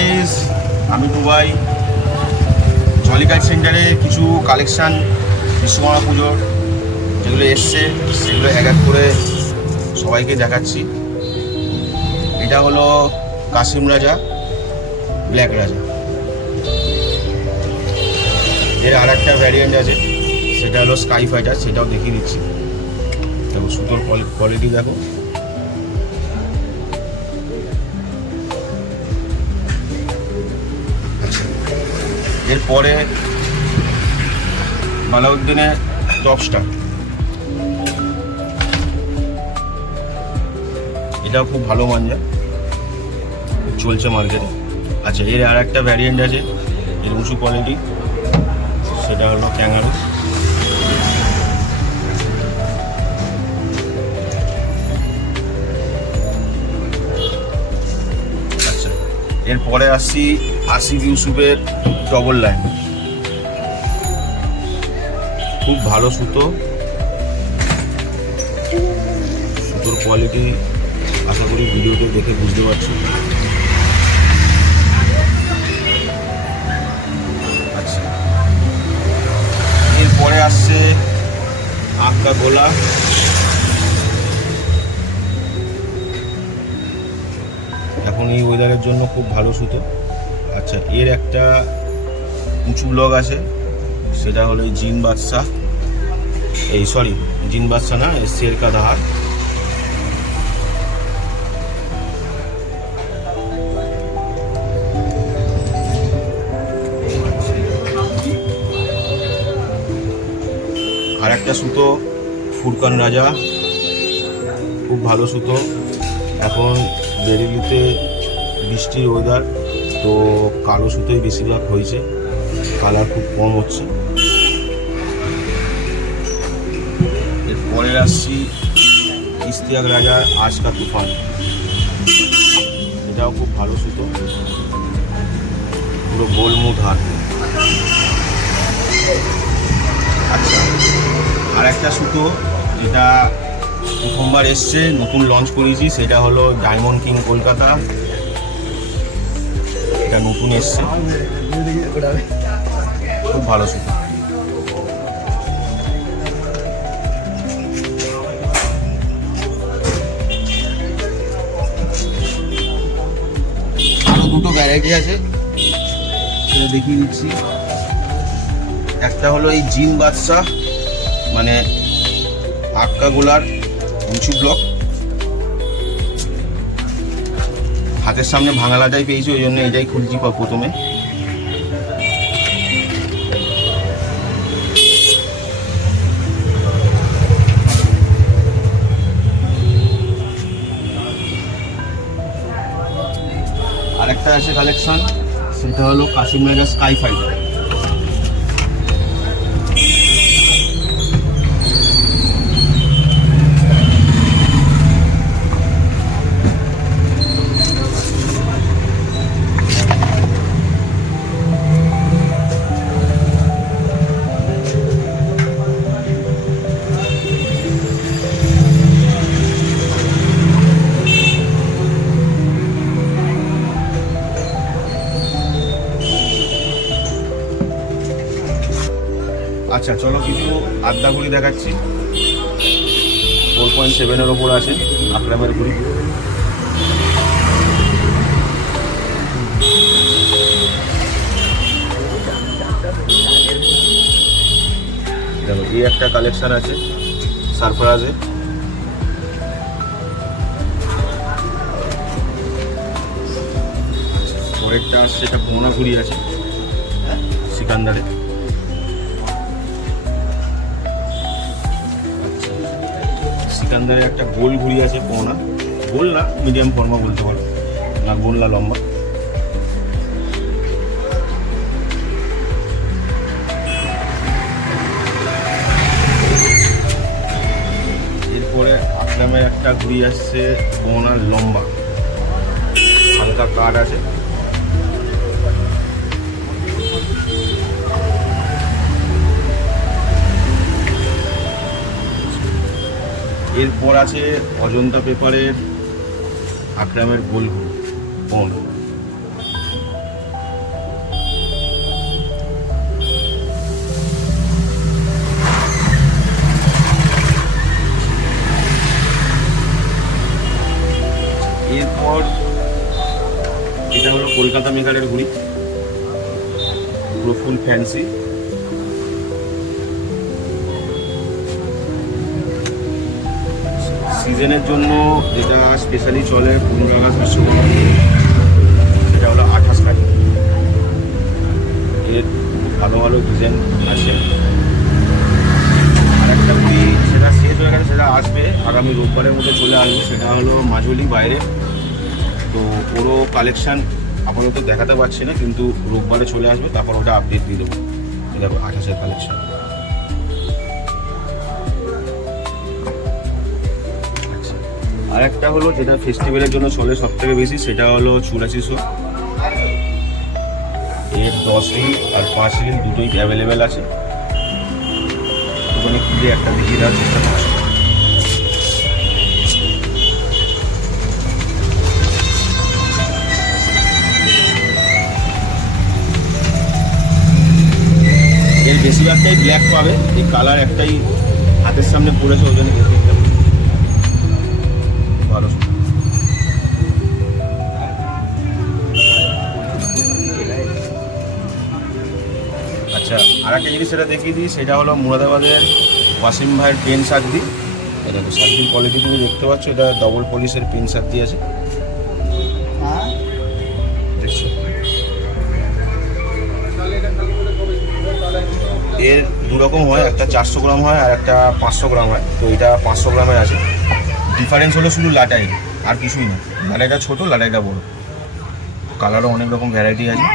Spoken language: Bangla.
গাইস, আমি দুবাই জলিকাট সেন্টারে কিছু কালেকশান বিশ্বকর্মা পুজোর যেগুলো এসছে সেগুলো এক এক করে সবাইকে দেখাচ্ছি। এটা হলো কাশিম রাজা, ব্ল্যাক রাজা। এর আর একটা ভ্যারিয়েন্ট আছে, সেটা হলো স্কাই ফাইটার, সেটাও দেখিয়ে দিচ্ছি। দেখো সুতোর কোয়ালিটি দেখো। এরপরে বালাউদ্দিনের টপস্টার, এটাও খুব ভালো মাঞ্জা, চলছে মার্কেটে। আচ্ছা, এর আর একটা ভ্যারিয়েন্ট আছে, এর উঁচু কোয়ালিটি, সেটা হলো ক্যাঙ্গারু। আচ্ছা, এরপরে আসছি আসিফ ইউসুফের ডবল লাইন, খুব ভালো সুতো, সুতোর কোয়ালিটি আশা করি ভিডিওতে দেখে বুঝতে পারছি। আচ্ছা, এরপরে আসছে আঁকা গোলা, এখন এই ওয়েদারের জন্য খুব ভালো সুতো। আচ্ছা, এর একটা উঁচু ব্লগ আছে, সেটা হলো জিন বাদশাহ, জিন বাদশাহ না, শের কা দাহার। আর একটা সুতো ফুরকান রাজা, খুব ভালো সুতো। এখন বেরিলিতে বৃষ্টির ওয়েদার, তো কালো সুতোই বেশিরভাগ হয়েছে, কালার খুব কম হচ্ছে। এরপরে আসছি ইশতিয়াক রাজার আজকা তুফান, এটাও খুব ভালো সুতো, পুরো গোলমুদ হাত। আচ্ছা, আর একটা সুতো যেটা প্রথমবার এসছে, নতুন লঞ্চ করেছি, সেটা হলো ডায়মন্ড কিং কলকাতা। এটা নতুন এসছে, খুব ভালো সুতো। আরো দুটো ভ্যারাইটি আছে, সেটা দেখিয়ে দিচ্ছি। একটা হলো এই জিন বাদশাহ, মানে আক্কা গোলার উঁচু ব্লক, হাতের সামনে ভাঙালাটাই পেয়েছি, ওই জন্য এটাই খুলছি প্রথমে। আরেকটা আছে কালেকশন, সেটা হলো কাশিম রাজা স্কাই ফাইটার। আচ্ছা, চলো কিছু আড্ডা ঘুড়ি দেখাচ্ছি। 4.7-এর ওপর আছে আকরামের ঘুড়ি। দেখো, এই একটা কালেকশন আছে সারফরাজে। পরেরটা আসছে, এটা বোনা ঘুড়ি আছে সিকান্দারে। সিকান্দারে একটা গোল ঘুড়ি আছে, পোনা গোল না, মিডিয়াম ফর্মা বলতে পারো, না গোল না লম্বা। এরপরে আকরামের একটা ঘুড়ি আসছে পোনা লম্বা, হালকা কাঠ আছে। এরপর আছে অজন্তা পেপারের আকরামের গোল ঘুড়ি, কলকাতা মেকারের ঘুড়ি, পুরো ফুল ফ্যান্সি। সিজনের জন্য যেটা স্পেশালি চলে 15 আগস্ট বিশ্বকর্মা পুজো, সেটা হলো 28 তারিখ। এর ভালো ভালো ডিজাইন আছে। আর একটা ঘুড়ি সেটা শেষ হয়ে গেছে, সেটা আসবে আগামী রোববারের মধ্যে চলে আসবে, সেটা হলো মাজুলি বাইরে। তো ওরও কালেকশান আপাতত দেখাতে পারছি না, কিন্তু রোববারে চলে আসবে, তারপর ওটা আপডেট দিয়ে দেবো। এটা 28-এর কালেকশান। আচ্ছা, আর একটা হলো যেটা ফেস্টিভ্যালের জন্য চলে সব থেকে বেশি, সেটা হলো 8400। এর 10 রিল আর 5 রিল দুটোই অ্যাভেলেবেল আছে। ওখানে খুলে একটা দেখিয়ে দেওয়ার চেষ্টা করছি। এর বেশিরভাগটাই ব্ল্যাক পাবে, এই কালার একটাই হাতের সামনে পড়েছে, ওই জন্য দেখতে ভালো। আচ্ছা, আর একটা জিনিস সেটা দেখিয়ে দিই, সেটা হলো মুরাদাবাদের ওয়াসিম ভাইয়ের পেন সাকদি। এটা তো সাকদির কোয়ালিটি তুমি দেখতে পাচ্ছ, এটা ডবল পলিশের পেন সাকদি আছে, দেখছো। এর দুরকম হয়, একটা 400 গ্রাম হয় আর একটা 500 গ্রাম হয়। তো এটা 500 গ্রামের আছে। ডিফারেন্স হলো শুধু লাটাই, আর কিছুই না। লাটাইটা ছোটো, লাটাইটা বড়ো। কালারও অনেক রকম ভ্যারাইটি আছে।